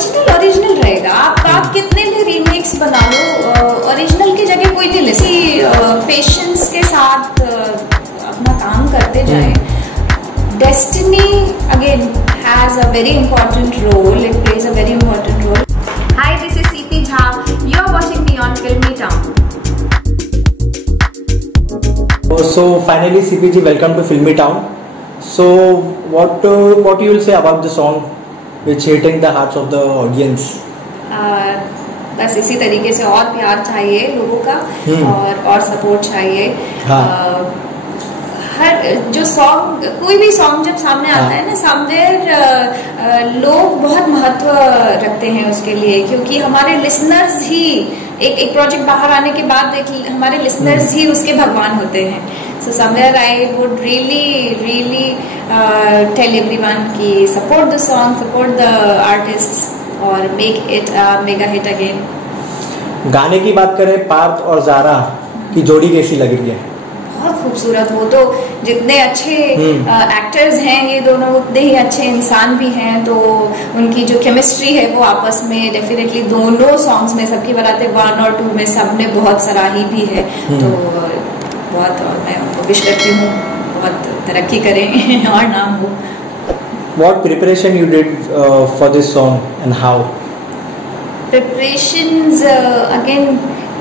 Original रहेगा। आप कितने भी रीमेक्स बना लो, ओरिजिनल की जगह कोई नहीं ले। पेशेंस के साथ अपना काम करते जाए। Destiny again has a very important role, it plays a very important role. Hi, this is CP Jha, you are watching me on filmy town. So finally CPG, welcome to Filmy Town. So what you will say about the song which hitting the hearts of the audience? बस इसी तरीके से और प्यार चाहिए लोगों का और सपोर्ट चाहिए। हर जो सॉन्ग, कोई भी सॉन्ग जब सामने आता है ना, सामने लोग बहुत महत्व रखते हैं उसके लिए, क्योंकि हमारे लिसनर्स ही एक प्रोजेक्ट बाहर आने के बाद हमारे लिसनर्स ही उसके भगवान होते हैं। So somewhere I would really tell everyone कि support the song, support the artists और make it mega hit again. गाने की बात करें, पार्थ और ज़ारा की जोड़ी कैसी लग रही है? बहुत खूबसूरत। वो तो जितने अच्छे एक्टर्स हैं ये दोनों, उतने ही अच्छे इंसान भी हैं। तो उनकी जो केमिस्ट्री है वो आपस में डेफिनेटली दोनों सॉन्ग्स में, सबकी बारातें 1 और 2 में सबने बहुत सराही भी है। तो बहुत, और मैं उनको विश करती हूँ बहुत तरक्की करें और नाम हो। What preparation you did for this song and how? Preparations again,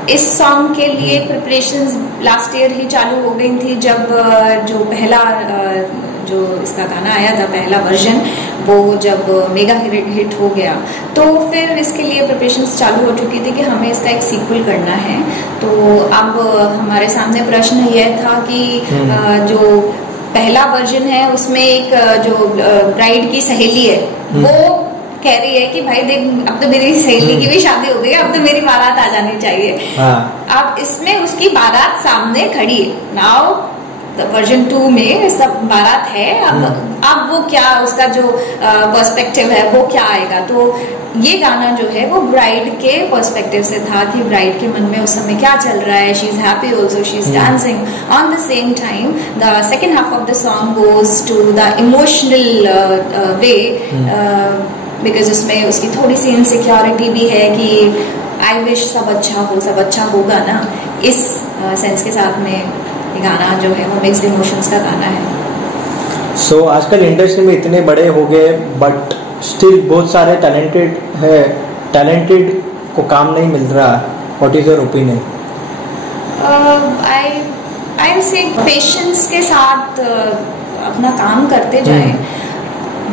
इस सॉन्ग के लिए प्रिपरेशंस लास्ट ईयर ही चालू हो गई थी, जब जो पहला जो इसका गाना आया था, पहला वर्जन, वो जब मेगा हिट हो गया, तो फिर इसके लिए प्रिपरेशंस चालू हो चुकी थी कि हमें इसका एक सीक्वल करना है। तो अब हमारे सामने प्रश्न यह था कि जो पहला वर्जन है उसमें एक जो ब्राइड की सहेली है वो कह रही है कि भाई देख, अब तो मेरी सहेली की भी शादी हो गई, अब तो मेरी बारात आ जानी चाहिए। अब इसमें उसकी बारात सामने खड़ी है। नाउ वर्जन 2 में सब बारात है। अब वो क्या, उसका जो पर्सपेक्टिव है वो क्या आएगा। तो ये गाना जो है वो ब्राइड के पर्सपेक्टिव से था कि ब्राइड के मन में उस समय क्या चल रहा है। She is happy also, she is dancing on the same time. The second half of the song goes to the emotional way, because उसमें उसकी थोड़ी सी इनसिक्योरिटी भी है कि आई विश सब अच्छा हो, सब अच्छा होगा ना। इस सेंस के साथ में ये गाना जो है वो मिक्स्ड इमोशंस का गाना है। सो आजकल इंडस्ट्री में इतने बड़े हो गए बट स्टिल बहुत सारे टैलेंटेड को काम नहीं मिल रहा। What is your opinion? I say patience के साथ अपना काम करते जाए।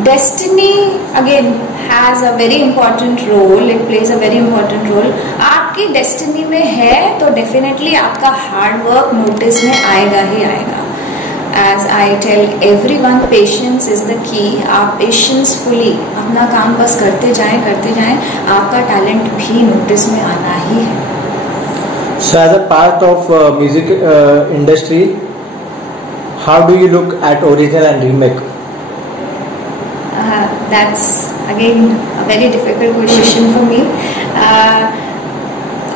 Destiny again has a very important role, it plays a very important role. आपकी डेस्टिनी में है तो डेफिनेटली आपका हार्ड वर्क नोटिस में आएगा ही आएगा। As I tell everyone, patience is the key. आप पेशेंसफुली अपना काम बस करते जाएं, आपका टैलेंट भी नोटिस में आना ही है। So as a part of music industry, how do you look at original and remake? That's again a very difficult question for me.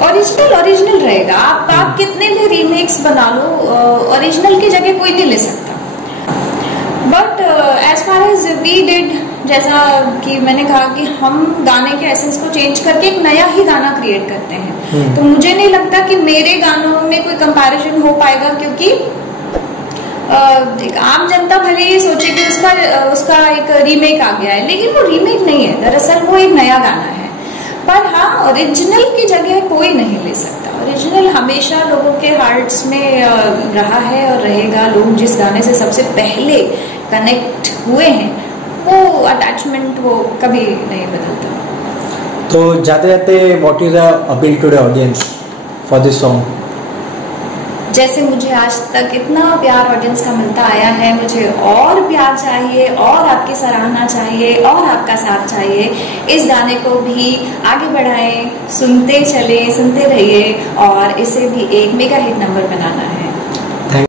Original रहेगा। आप कितने भी रीमेक्स बना लो, ओरिजिनल की जगह कोई नहीं ले सकता। But as far as we did, जैसा कि मैंने कहा कि हम गाने के एसेंस को चेंज करके एक नया ही गाना क्रिएट करते हैं। तो मुझे नहीं लगता कि मेरे गानों में कोई कंपैरिजन हो पाएगा, क्योंकि एक आम जनता भले ये सोचे कि उसका एक रीमेक आ गया है, लेकिन वो रीमेक नहीं है, दरअसल वो एक नया गाना है। पर हाँ, ओरिजिनल की जगह कोई नहीं ले सकता। ओरिजिनल हमेशा लोगों के हार्ट्स में रहा है और रहेगा। लोग जिस गाने से सबसे पहले कनेक्ट हुए हैं वो अटैचमेंट वो कभी नहीं बदलता। तो जाते जाते what is the appeal to the audience for this song? जैसे मुझे आज तक इतना प्यार ऑडियंस का मिलता आया है, मुझे और प्यार चाहिए, और आपकी सराहना चाहिए, और आपका साथ चाहिए। इस गाने को भी आगे बढ़ाएं, सुनते चलें, सुनते रहिए और इसे भी एक मेगा हिट नंबर बनाना है।